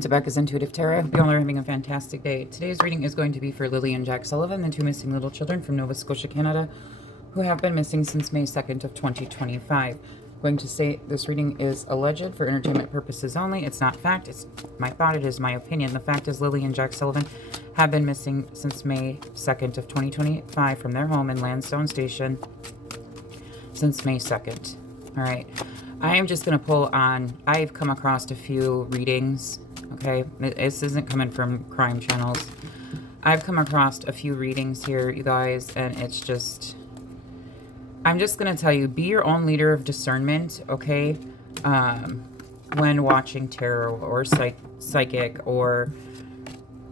To Becca's Intuitive Tarot. I hope you all are having a fantastic day. Today's reading is going to be for Lily and Jack Sullivan, the two missing little children from Nova Scotia, Canada, who have been missing since May 2nd of 2025. I'm going to say this reading is alleged for entertainment purposes only. It's not fact. It's my thought. It is my opinion. The fact is Lily and Jack Sullivan have been missing since May 2nd of 2025 from their home in Lansdowne Station since May 2nd. All right. I am just going to pull on, I've come across a few readings. Okay, this isn't coming from crime channels. I've come across a few readings here, you guys, and it's just, I'm just going to tell you, be your own leader of discernment, okay, when watching tarot or psychic or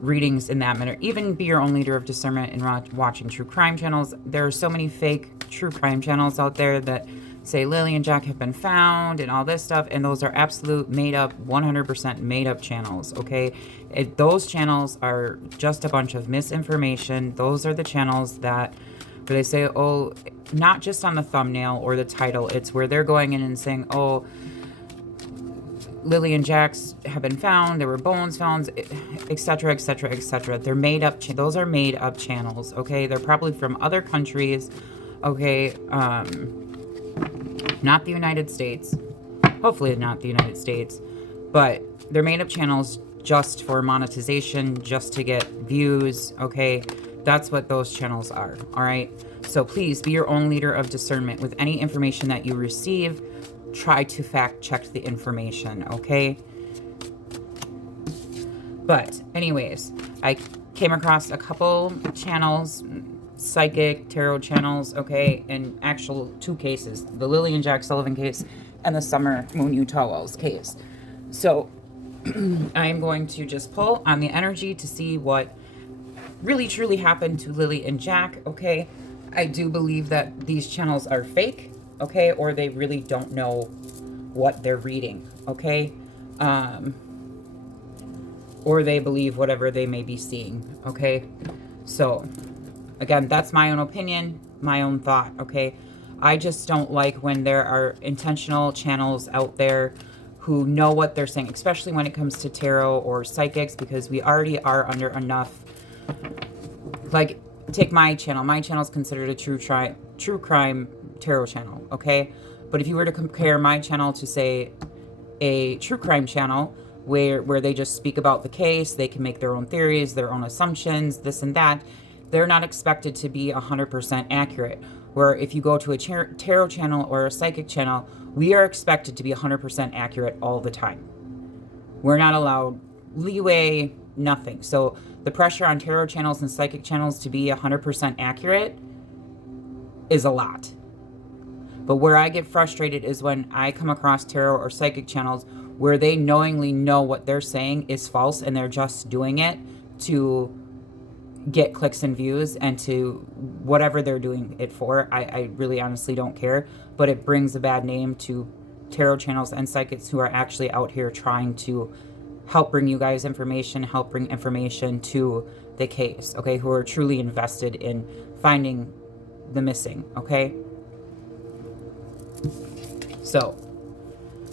readings in that manner. Even be your own leader of discernment in watching true crime channels. There are so many fake true crime channels out there that say Lily and Jack have been found and all this stuff, and those are absolute made up, 100% made up channels, okay? Those channels are just a bunch of misinformation. Those are the channels that where they say, oh, not just on the thumbnail or the title, it's where they're going in and saying, oh, Lily and Jack's have been found, there were bones found, etc., etc., etc. They're made up, those are made up channels, okay? They're probably from other countries, okay? Not the United States, hopefully not the United States, but they're made up channels just for monetization, just to get views, okay? That's what those channels are, all right? So please be your own leader of discernment. With any information that you receive, try to fact check the information, okay? But anyways, I came across a couple channels, psychic tarot channels, okay, in actual two cases, the Lily and Jack Sullivan case and the Summer Moon Utah Wells case. So I'm going to just pull on the energy to see what really truly happened to Lily and Jack, okay? I do believe that these channels are fake, okay, or they really don't know what they're reading, okay? Or they believe whatever they may be seeing, okay? So again, that's my own opinion, my own thought, okay? I just don't like when there are intentional channels out there who know what they're saying, especially when it comes to tarot or psychics, because we already are under enough, like, take my channel. My channel is considered a true crime tarot channel, okay? But if you were to compare my channel to, say, a true crime channel where they just speak about the case, they can make their own theories, their own assumptions, this and that, they're not expected to be 100% accurate. Where if you go to a tarot channel or a psychic channel, we are expected to be 100% accurate all the time. We're not allowed leeway, nothing. So the pressure on tarot channels and psychic channels to be 100% accurate is a lot. But where I get frustrated is when I come across tarot or psychic channels where they knowingly know what they're saying is false and they're just doing it to get clicks and views and to whatever they're doing it for. I really honestly don't care, but it brings a bad name to tarot channels and psychics who are actually out here trying to help bring you guys information, help bring information to the case, okay, who are truly invested in finding the missing, okay? So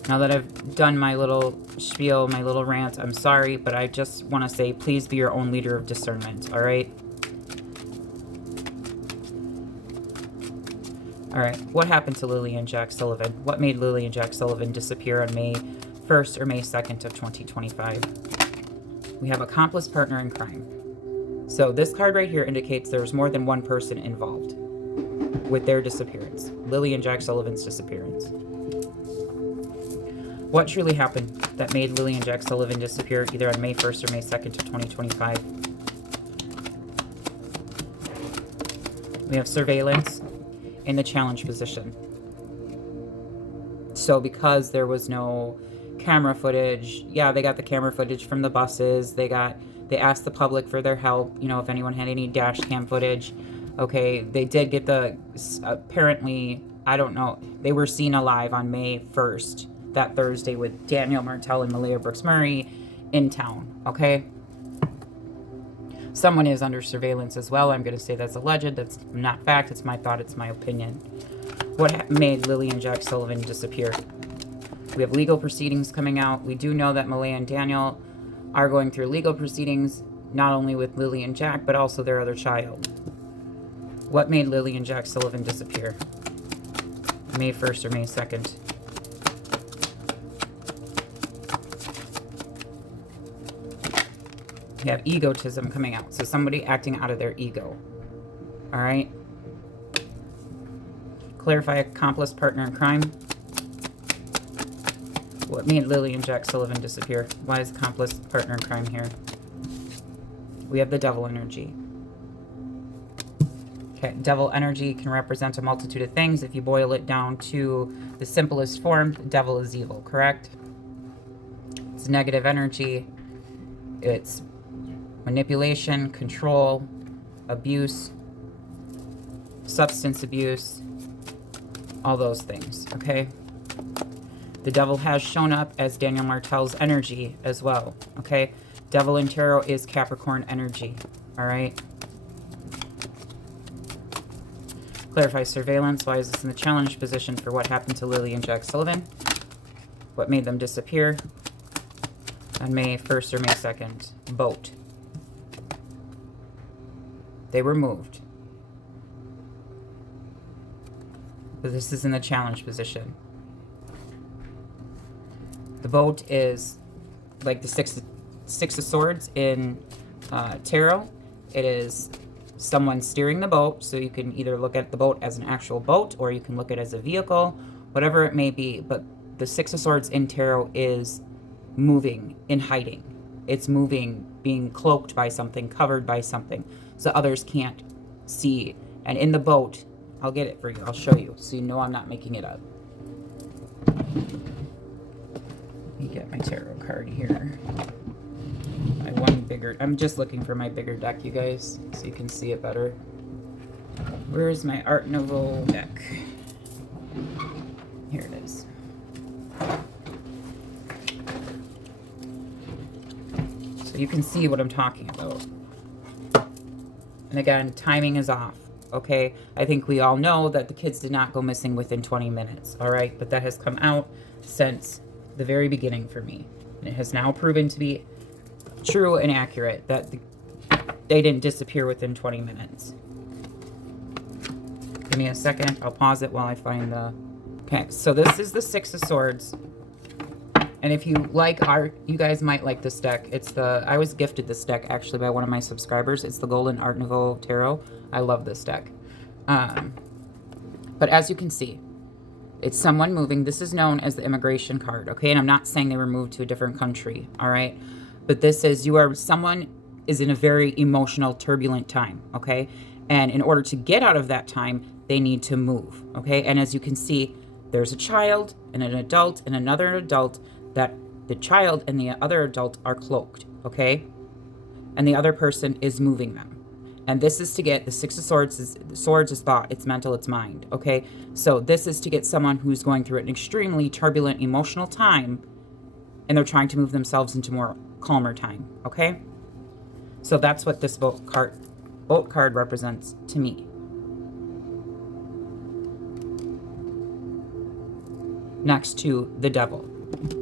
now that I've done my little spiel, my little rant, I'm sorry, but I just want to say, please be your own leader of discernment, all right? All right, what happened to Lily and Jack Sullivan? What made Lily and Jack Sullivan disappear on May 1st or May 2nd of 2025? We have accomplice, partner in crime. So this card right here indicates there's more than one person involved with their disappearance. Lily and Jack Sullivan's disappearance. What truly happened that made Lily and Jack Sullivan disappear either on May 1st or May 2nd of 2025? We have surveillance in the challenge position. So because there was no camera footage, yeah, they got the camera footage from the buses. They asked the public for their help, you know, if anyone had any dash cam footage. Okay, they did get apparently, I don't know, they were seen alive on May 1st. That Thursday with Daniel Martell and Malia Brooks Murray in town, okay? Someone is under surveillance as well. I'm going to say that's alleged. That's not fact. It's my thought. It's my opinion. What made Lily and Jack Sullivan disappear? We have legal proceedings coming out. We do know that Malia and Daniel are going through legal proceedings, not only with Lily and Jack, but also their other child. What made Lily and Jack Sullivan disappear? May 1st or May 2nd? You have egotism coming out. So somebody acting out of their ego. All right. Clarify accomplice, partner in crime. What made Lily and Jack Sullivan disappear? Why is accomplice, partner in crime here? We have the devil energy. Okay, devil energy can represent a multitude of things. If you boil it down to the simplest form, the devil is evil, correct? It's negative energy. It's manipulation, control, abuse, substance abuse, all those things, okay? The devil has shown up as Daniel Martel's energy as well, okay? Devil in tarot is Capricorn energy, all right? Clarify surveillance. Why is this in the challenge position for what happened to Lily and Jack Sullivan? What made them disappear on May 1st or May 2nd? Boat. They were moved. But this is in the challenge position. The boat is like the six of swords in tarot. It is someone steering the boat, so you can either look at the boat as an actual boat or you can look at it as a vehicle, whatever it may be. But the Six of Swords in tarot is moving in hiding. It's moving, being cloaked by something, covered by something, so others can't see. And in the boat, I'll get it for you. I'll show you so you know I'm not making it up. Let me get my tarot card here. My one bigger, I'm just looking for my bigger deck, you guys, so you can see it better. Where's my Art Nouveau deck? Here it is. So you can see what I'm talking about. And again, timing is off, okay? I think we all know that the kids did not go missing within 20 minutes, all right? But that has come out since the very beginning for me. And it has now proven to be true and accurate that they didn't disappear within 20 minutes. Give me a second. I'll pause it while I find the... Okay, so this is the Six of Swords. And if you like art, you guys might like this deck. It's the... I was gifted this deck, actually, by one of my subscribers. It's the Golden Art Nouveau Tarot. I love this deck. But as you can see, it's someone moving. This is known as the immigration card, okay? And I'm not saying they were moved to a different country, all right? But this is, someone is in a very emotional, turbulent time, okay? And in order to get out of that time, they need to move, okay? And as you can see, there's a child and an adult and another adult, that the child and the other adult are cloaked, okay? And the other person is moving them. And this is to get the Six of Swords. Swords is thought, it's mental, it's mind, okay? So this is to get someone who's going through an extremely turbulent, emotional time, and they're trying to move themselves into more calmer time, okay? So that's what this boat card represents to me. Next to the devil.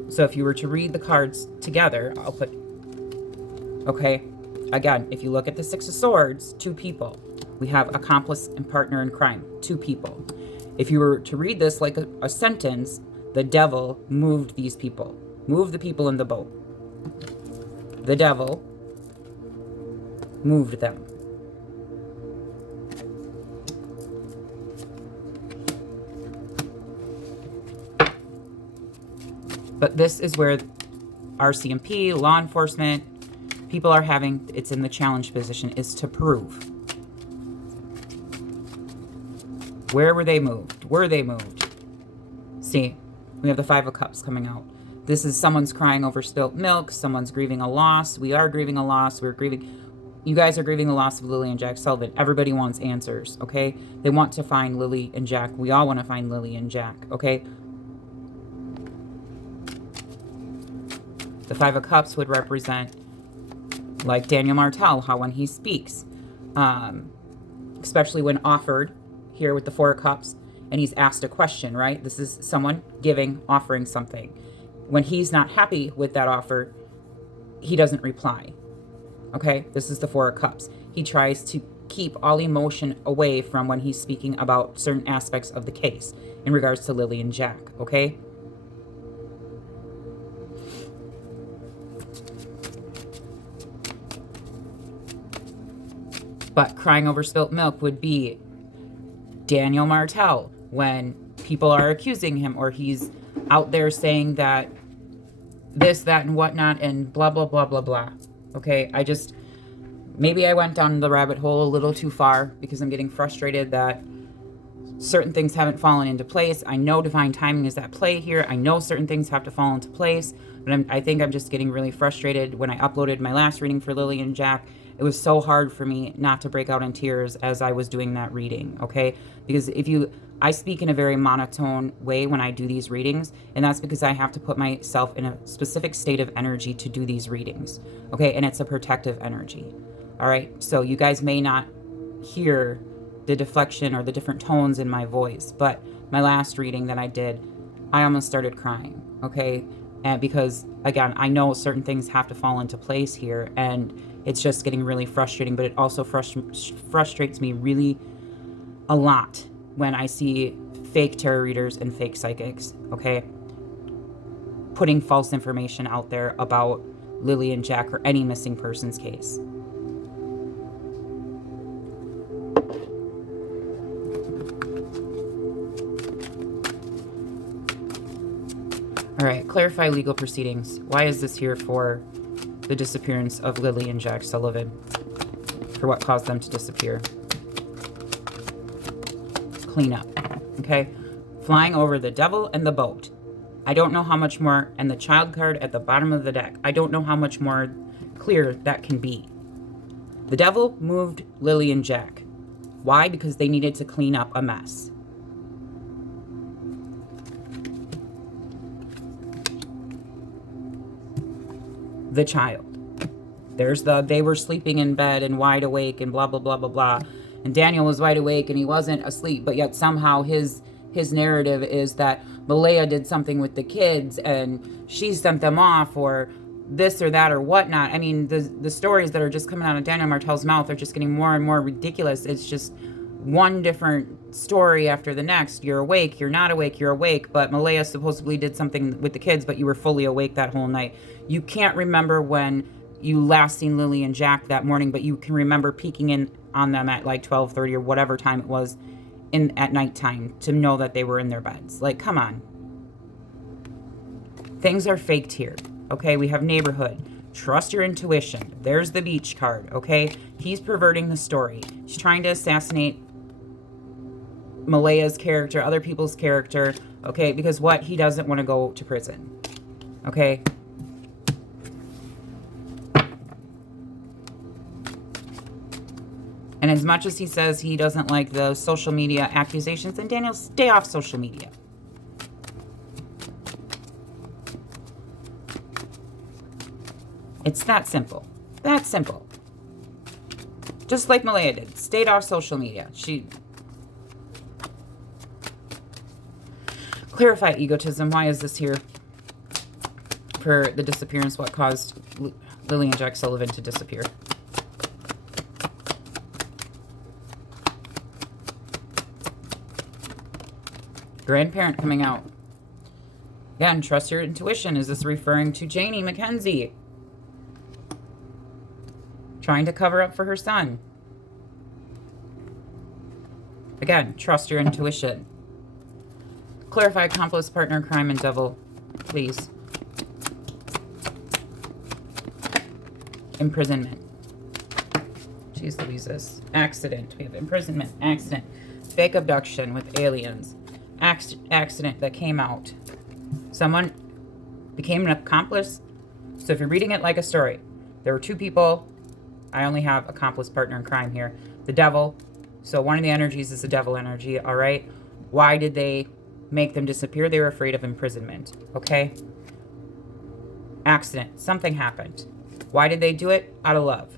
So if you were to read the cards together, I'll put, okay, again, if you look at the Six of Swords, two people. We have accomplice and partner in crime, two people. If you were to read this like a sentence, the devil moved these people, moved the people in the boat. The devil moved them. But this is where RCMP, law enforcement, people are having, it's in the challenge position, is to prove. Where were they moved? Were they moved? See, we have the Five of Cups coming out. This is someone's crying over spilt milk. Someone's grieving a loss. We are grieving a loss. We're grieving. You guys are grieving the loss of Lily and Jack Sullivan. Everybody wants answers, okay? They want to find Lily and Jack. We all want to find Lily and Jack, okay? The Five of Cups would represent, like Daniel Martel, how when he speaks, especially when offered here with the Four of Cups, and he's asked a question, right? This is someone giving, offering something. When he's not happy with that offer, he doesn't reply. Okay, this is the Four of Cups. He tries to keep all emotion away from when he's speaking about certain aspects of the case in regards to Lily and Jack, okay? But crying over spilt milk would be Daniel Martell when people are accusing him, or he's out there saying that this, that, and whatnot, and blah, blah, blah, blah, blah. Okay, maybe I went down the rabbit hole a little too far because I'm getting frustrated that certain things haven't fallen into place. I know divine timing is at play here. I know certain things have to fall into place, but I think I'm just getting really frustrated. When I uploaded my last reading for Lily and Jack, it was so hard for me not to break out in tears as I was doing that reading, okay? Because I speak in a very monotone way when I do these readings, and that's because I have to put myself in a specific state of energy to do these readings, okay? And it's a protective energy, all right? So you guys may not hear the deflection or the different tones in my voice, but my last reading that I did, I almost started crying, okay? And because, again, I know certain things have to fall into place here, and it's just getting really frustrating, but it also frustrates me really a lot when I see fake tarot readers and fake psychics, okay? Putting false information out there about Lily and Jack or any missing persons case. All right, clarify legal proceedings. Why is this here for the disappearance of Lily and Jack Sullivan? For what caused them to disappear? Clean up, okay? Flying over the devil and the boat. I don't know how much more, and the child card at the bottom of the deck. I don't know how much more clear that can be. The devil moved Lily and Jack. Why? Because they needed to clean up a mess. The child. They were sleeping in bed and wide awake and blah, blah, blah, blah, blah. And Daniel was wide awake and he wasn't asleep, but yet somehow his narrative is that Malaya did something with the kids and she sent them off, or this or that or whatnot. I mean, the stories that are just coming out of Daniel Martell's mouth are just getting more and more ridiculous. It's just one different story after the next. You're awake, you're not awake, you're awake, but Malaya supposedly did something with the kids, but you were fully awake that whole night. You can't remember when you last seen Lily and Jack that morning, but you can remember peeking in on them at like 12:30 or whatever time it was at nighttime to know that they were in their beds. Like, come on. Things are faked here, okay? We have neighborhood. Trust your intuition. There's the beach card, okay? He's perverting the story. He's trying to assassinate Malaya's character, other people's character, okay? Because what? He doesn't want to go to prison, okay? And as much as he says he doesn't like the social media accusations, then Daniel, stay off social media. It's that simple. That simple. Just like Malaya did. Stayed off social media. Clarify egotism. Why is this here for the disappearance? What caused Lily and Jack Sullivan to disappear? Grandparent coming out. Again, trust your intuition. Is this referring to Janie McKenzie? Trying to cover up for her son. Again, trust your intuition. Clarify accomplice, partner, crime, and devil, please. Imprisonment. Jeez Louises. Accident. We have imprisonment. Accident. Fake abduction with aliens. Accident that came out. Someone became an accomplice. So if you're reading it like a story, there were two people. I only have accomplice, partner, and crime here. The devil. So one of the energies is the devil energy, all right? Why did they make them disappear? They were afraid of imprisonment, okay? Accident. Something happened. Why did they do it? Out of love.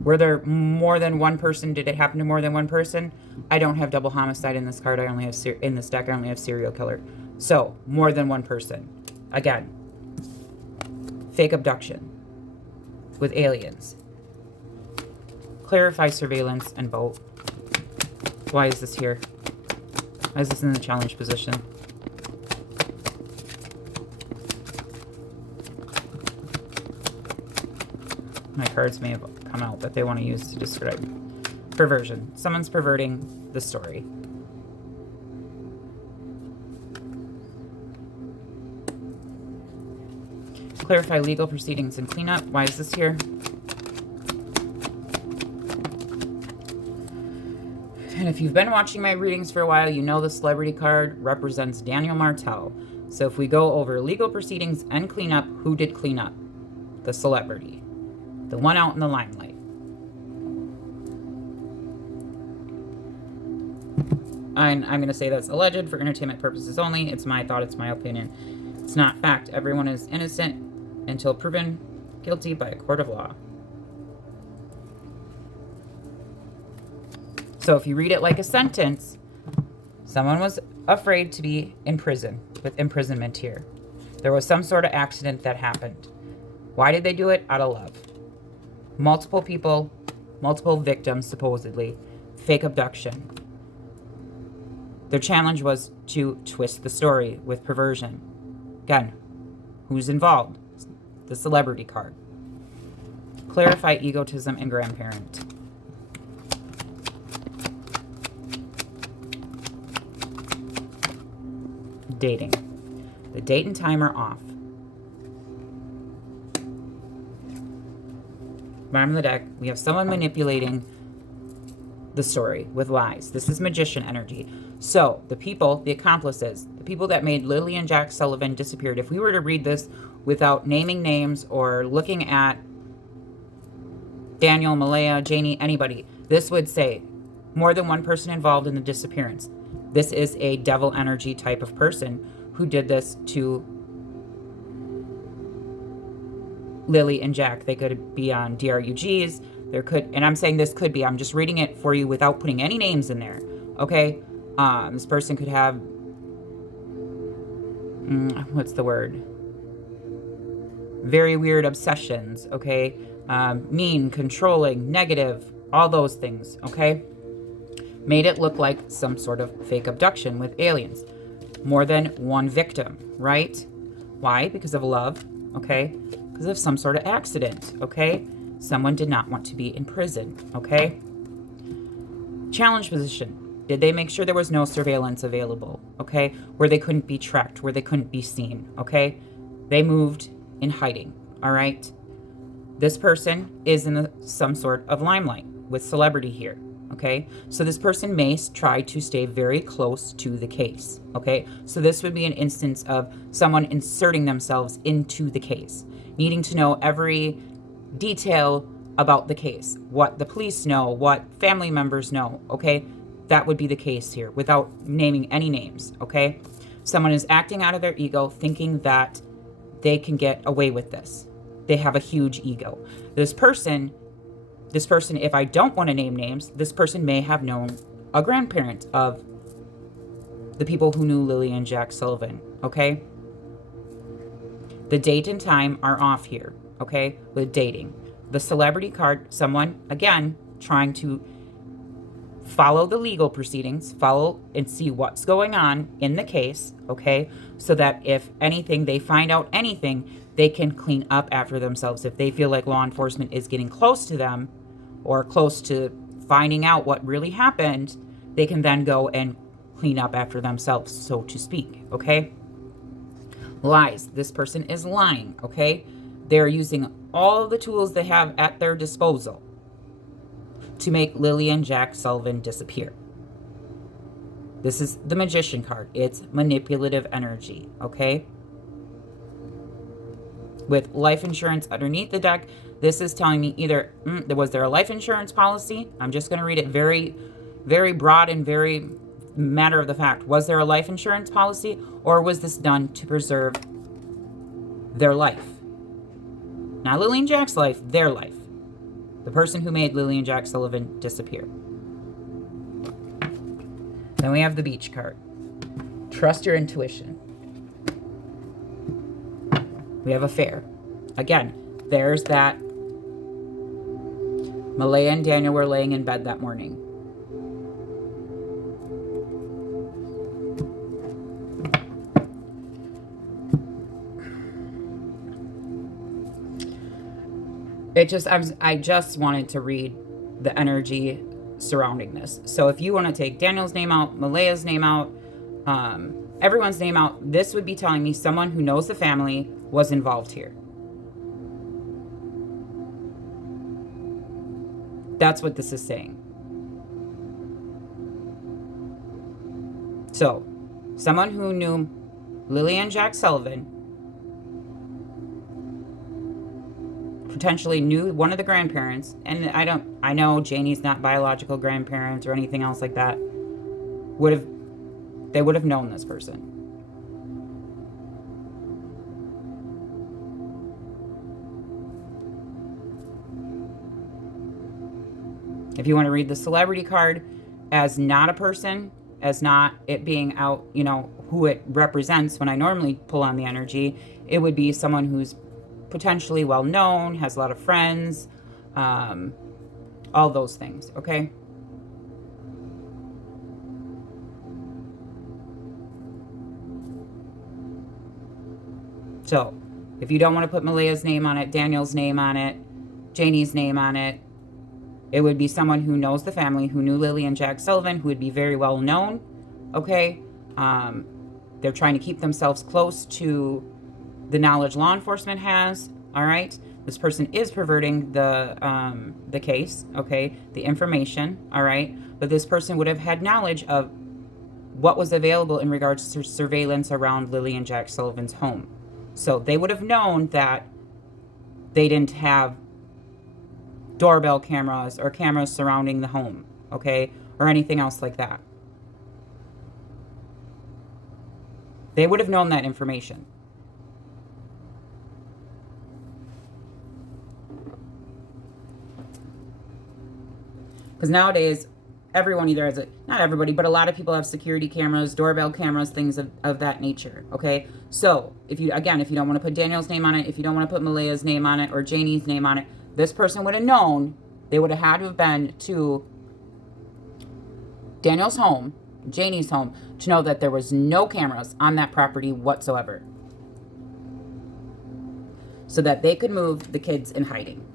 Were there more than one person? Did it happen to more than one person? I don't have double homicide in this card. I only have in this deck. I only have serial killer. So more than one person. Again, Fake abduction with aliens. Clarify surveillance and boat. Why is this here? Why is this in the challenge position? My cards may have come out that they want to use to describe perversion. Someone's perverting the story. Clarify legal proceedings and cleanup. Why is this here? And if you've been watching my readings for a while, you know the celebrity card represents Daniel Martel. So if we go over legal proceedings and cleanup, who did clean up? The celebrity. The one out in the limelight. And I'm going to say that's alleged for entertainment purposes only. It's my thought, it's my opinion. It's not fact. Everyone is innocent until proven guilty by a court of law. So if you read it like a sentence, someone was afraid to be in prison, with imprisonment here. There was some sort of accident that happened. Why did they do it? Out of love. Multiple people, multiple victims, supposedly. Fake abduction. Their challenge was to twist the story with perversion. Again, who's involved? The celebrity card. Clarify egotism and grandparent. Dating. The date and time are off. Bottom of the deck, we have someone manipulating the story with lies. This is magician energy. So, the people, the accomplices, the people that made Lily and Jack Sullivan disappeared, if we were to read this without naming names or looking at Daniel, Malaya, Janie, anybody, this would say more than one person involved in the disappearance. This is a devil energy type of person who did this to Lily and Jack. They could be on DRUGs. There could, and I'm saying this could be, I'm just reading it for you without putting any names in there. Okay? This person could have, what's the word? Very weird obsessions, okay? Mean, controlling, negative, all those things, okay? Made it look like some sort of fake abduction with aliens. More than one victim, right? Why? Because of love, okay? Because of some sort of accident, okay? Someone did not want to be in prison, okay? Challenge position. Did they make sure there was no surveillance available, okay? Where they couldn't be tracked, where they couldn't be seen, okay? They moved in hiding, all right? This person is in some sort of limelight with celebrity here, okay? So this person may try to stay very close to the case, okay? So this would be an instance of someone inserting themselves into the case, needing to know every detail about the case, what the police know, what family members know, okay? That would be the case here without naming any names, okay? Someone is acting out of their ego, thinking that they can get away with this. They have a huge ego. This person, if I don't want to name names, this person may have known a grandparent of the people who knew Lily and Jack Sullivan, okay? The date and time are off here, okay, with dating. The celebrity card, someone, again, trying to follow the legal proceedings, follow and see what's going on in the case, okay, so that if anything, they find out anything, they can clean up after themselves. If they feel like law enforcement is getting close to them or close to finding out what really happened, they can then go and clean up after themselves, so to speak, okay? Lies. This person is lying, okay? They're using all of the tools they have at their disposal to make Lily and Jack Sullivan disappear. This is the magician card. It's manipulative energy, okay? With life insurance underneath the deck, this is telling me either, was there a life insurance policy? I'm just going to read it very, very broad and very matter of the fact. Was there a life insurance policy, or was this done to preserve their life? Not Lily and Jack's life, their life. The person who made Lily and Jack Sullivan disappear. Then we have the beach card. Trust your intuition. We have affair. Again, there's that Malaya and Daniel were laying in bed that morning. I just wanted to read the energy surrounding this. So if you want to take Daniel's name out, Malaya's name out, everyone's name out, this would be telling me someone who knows the family was involved here. That's what this is saying. So, someone who knew Lily and Jack Sullivan, potentially knew one of the grandparents, and I know Janie's not biological grandparents or anything else like that, they would have known this person. If you want to read the celebrity card as not a person, as not it being out, you know, who it represents when I normally pull on the energy, it would be someone who's potentially well known, has a lot of friends, all those things, okay? So, if you don't want to put Malaya's name on it, Daniel's name on it, Janie's name on it, it would be someone who knows the family, who knew Lily and Jack Sullivan, who would be very well known, okay? They're trying to keep themselves close to the knowledge law enforcement has, all right? This person is perverting the case, okay? The information, all right? But this person would have had knowledge of what was available in regards to surveillance around Lily and Jack Sullivan's home. So they would have known that they didn't have doorbell cameras or cameras surrounding the home, okay? Or anything else like that. They would have known that information. Because nowadays, everyone either has not everybody, but a lot of people have security cameras, doorbell cameras, things of that nature, okay? So, if you don't want to put Daniel's name on it, if you don't want to put Malaya's name on it or Janie's name on it, this person would have known, they would have had to have been to Daniel's home, Janie's home, to know that there was no cameras on that property whatsoever. So that they could move the kids in hiding.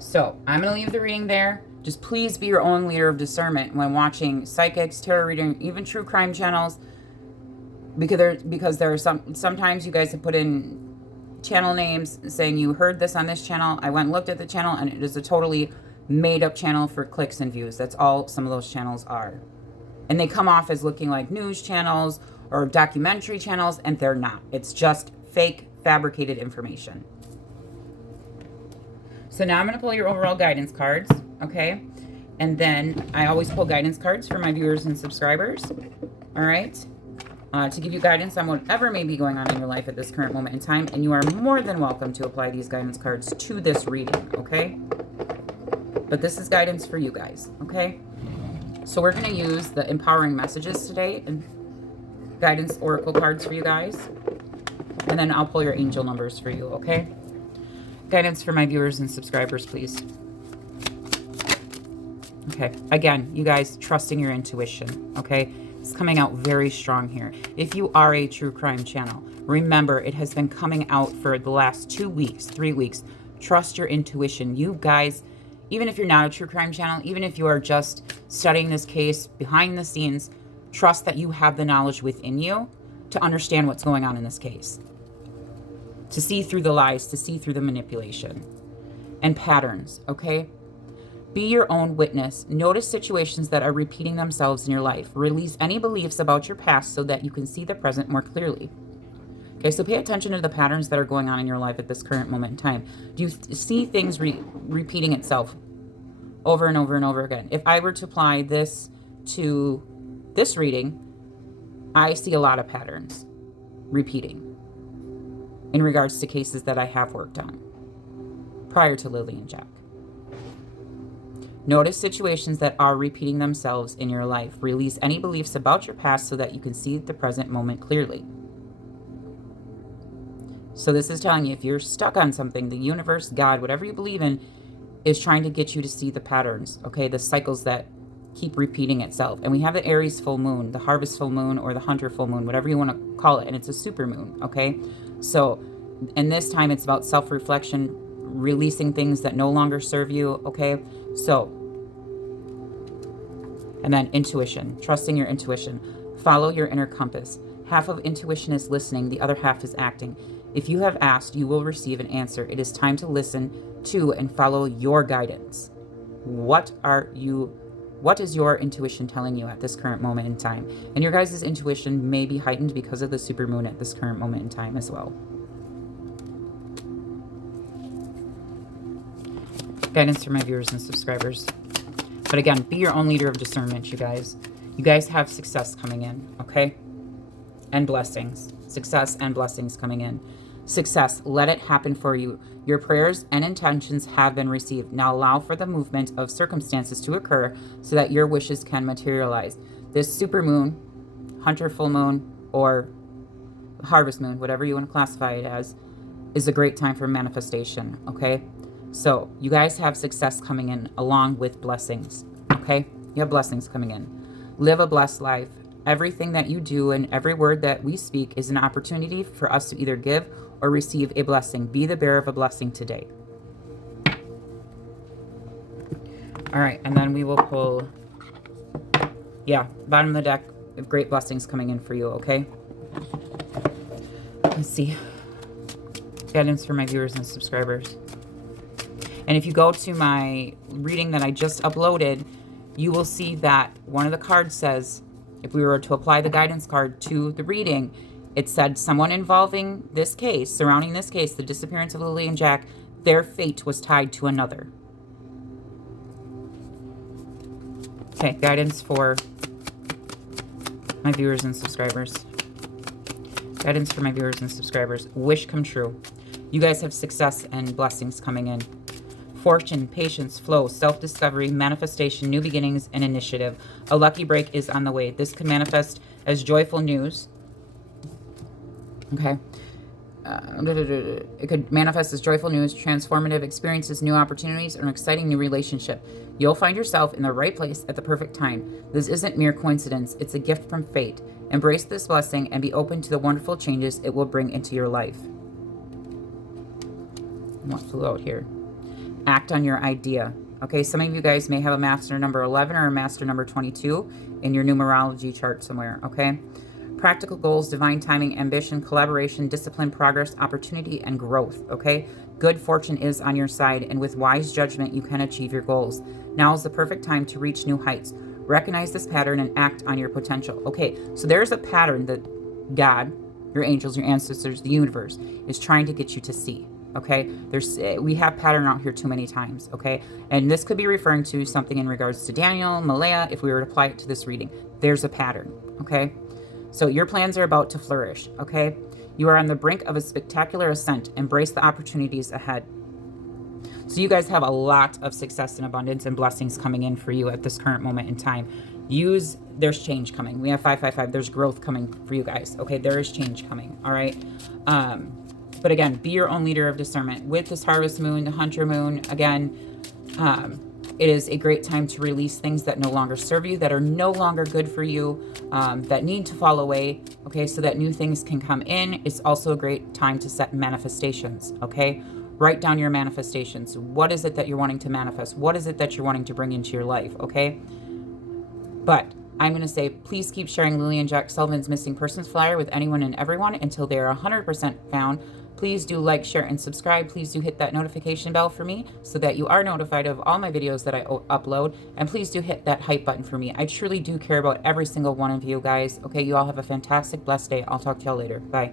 So, I'm going to leave the reading there. Just please be your own leader of discernment when watching psychics, tarot reading, even true crime channels. Because there are sometimes you guys have put in channel names saying you heard this on this channel. I went and looked at the channel and it is a totally made up channel for clicks and views. That's all some of those channels are. And they come off as looking like news channels or documentary channels, and they're not. It's just fake, fabricated information. So now I'm going to pull your overall guidance cards, okay? And then I always pull guidance cards for my viewers and subscribers, all right? To give you guidance on whatever may be going on in your life at this current moment in time. And you are more than welcome to apply these guidance cards to this reading, okay? But this is guidance for you guys, okay? So we're going to use the empowering messages today and guidance oracle cards for you guys. And then I'll pull your angel numbers for you, okay? Guidance for my viewers and subscribers, please. Okay. Again, you guys, trusting your intuition, okay? It's coming out very strong here. If you are a true crime channel, remember, it has been coming out for the last 2 weeks, 3 weeks. Trust your intuition. You guys, even if you're not a true crime channel, even if you are just studying this case behind the scenes, trust that you have the knowledge within you to understand what's going on in this case. To see through the lies, to see through the manipulation and patterns, okay? Be your own witness. Notice situations that are repeating themselves in your life. Release any beliefs about your past so that you can see the present more clearly. Okay, so pay attention to the patterns that are going on in your life at this current moment in time. Do you see things repeating itself over and over and over again? If I were to apply this to this reading, I see a lot of patterns repeating. in regards to cases that I have worked on prior to Lily and Jack. Notice situations that are repeating themselves in your life. Release any beliefs about your past so that you can see the present moment clearly. So this is telling you, if you're stuck on something, the universe, God, whatever you believe in, is trying to get you to see the patterns, okay? The cycles that keep repeating itself. And we have the Aries full moon, the harvest full moon, or the hunter full moon, whatever you want to call it. And it's a super moon, okay? So in this time, it's about self-reflection, releasing things that no longer serve you, okay? So, and then intuition, trusting your intuition. Follow your inner compass. Half of intuition is listening, the other half is acting. If you have asked, you will receive an answer. It is time to listen to and follow your guidance. What is your intuition telling you at this current moment in time? And your guys' intuition may be heightened because of the supermoon at this current moment in time as well. Guidance for my viewers and subscribers. But again, be your own leader of discernment, you guys. You guys have success coming in, okay? And blessings. Success and blessings coming in. Success, let it happen for you. Your prayers and intentions have been received. Now allow for the movement of circumstances to occur so that your wishes can materialize. This super moon, hunter full moon, or harvest moon, whatever you want to classify it as, is a great time for manifestation, okay? So you guys have success coming in along with blessings, okay? You have blessings coming in. Live a blessed life. Everything that you do and every word that we speak is an opportunity for us to either give or receive a blessing. Be the bearer of a blessing today. All right, and then we will pull, bottom of the deck, great blessings coming in for you, okay? Let's see. Guidance for my viewers and subscribers. And if you go to my reading that I just uploaded, you will see that one of the cards says, if we were to apply the guidance card to the reading, it said someone involving this case, surrounding this case, the disappearance of Lily and Jack, their fate was tied to another. Okay, guidance for my viewers and subscribers. Guidance for my viewers and subscribers. Wish come true. You guys have success and blessings coming in. Fortune, patience, flow, self-discovery, manifestation, new beginnings, and initiative. A lucky break is on the way. This could manifest as joyful news. Okay. It could manifest as joyful news, transformative experiences, new opportunities, or an exciting new relationship. You'll find yourself in the right place at the perfect time. This isn't mere coincidence. It's a gift from fate. Embrace this blessing and be open to the wonderful changes it will bring into your life. What flew out here? Act on your idea. Okay, some of you guys may have a master number 11 or a master number 22 in your numerology chart somewhere, okay? Practical goals, divine timing, ambition, collaboration, discipline, progress, opportunity, and growth, okay? Good fortune is on your side, and with wise judgment, you can achieve your goals. Now is the perfect time to reach new heights. Recognize this pattern and act on your potential. Okay, so there's a pattern that God, your angels, your ancestors, the universe, is trying to get you to see. Okay, we have pattern out here too many times, okay? And this could be referring to something in regards to Daniel, Malaya, if we were to apply it to this reading. There's a pattern, okay? So your plans are about to flourish, okay? You are on the brink of a spectacular ascent. Embrace the opportunities ahead. So you guys have a lot of success and abundance and blessings coming in for you at this current moment in time. There's change coming. We have 555. There's growth coming for you guys, okay? There is change coming, all right? But again, be your own leader of discernment. With this harvest moon, the hunter moon, again, it is a great time to release things that no longer serve you, that are no longer good for you, that need to fall away, okay, so that new things can come in. It's also a great time to set manifestations, okay? Write down your manifestations. What is it that you're wanting to manifest? What is it that you're wanting to bring into your life, okay? But I'm going to say, please keep sharing Lily and Jack Sullivan's missing persons flyer with anyone and everyone until they are 100% found. Please do like, share, and subscribe. Please do hit that notification bell for me so that you are notified of all my videos that I upload. And please do hit that hype button for me. I truly do care about every single one of you guys. Okay, you all have a fantastic, blessed day. I'll talk to y'all later. Bye.